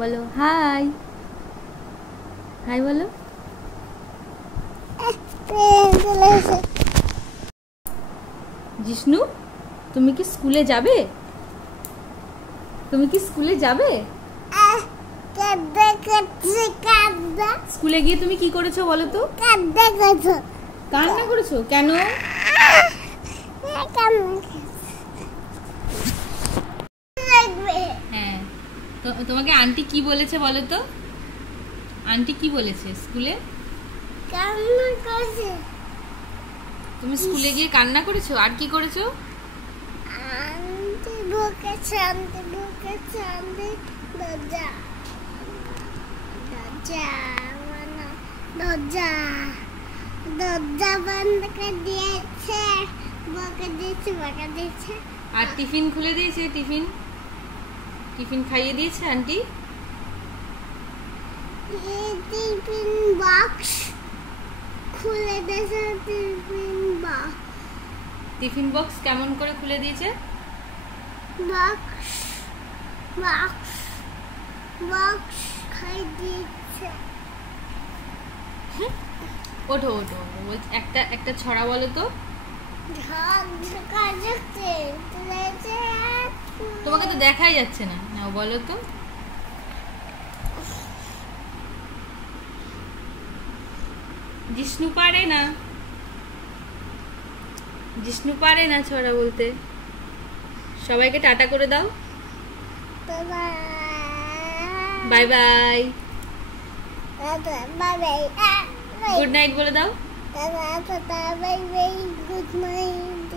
বলো high high বলো। জিষ্ণু তুমি কি স্কুলে যাবে? তুমি কি স্কুলে যাবে? স্কুলে গিয়ে তুমি কি করেছো বলো তো? কান্না করেছো কেন? হ্যাঁ তোমাকে আন্টি কি বলেছে বলো তো? আন্টি কি বলেছে স্কুলে? কান্না করেছে। তুমি স্কুলে গিয়ে কান্না করেছো? আর কি করেছো? আন্টি বকেছে, আন্টি বকেছে, আন্টি দরজা দরজা মানে দরজা দরজা বন্ধ করে দিয়েছে, বকে দিয়েছে, বকে দিয়েছে। আর টিফিন খুলে দিয়েছে? টিফিন টিফিন খাইয়ে দিয়েছে আন্টি? টিফিন বক্স খুলে দিয়েছে। টিফিন বক্স কেমন করে খুলে দিয়েছে? বক্স বক্স বক্স খাই দিয়েছে। ওঠো ওঠো ওঠো, একটা একটা ছড়া বলো তো। তোমাকে তো দেখাই যাচ্ছে না, নাও বলো তো। জিষ্ণু পারে না, জিষ্ণু পারে না ছড়া বলতে। সবাইকে টাটা করে দাও। বাই বাই, গুড নাইট বলে দাও। Good night.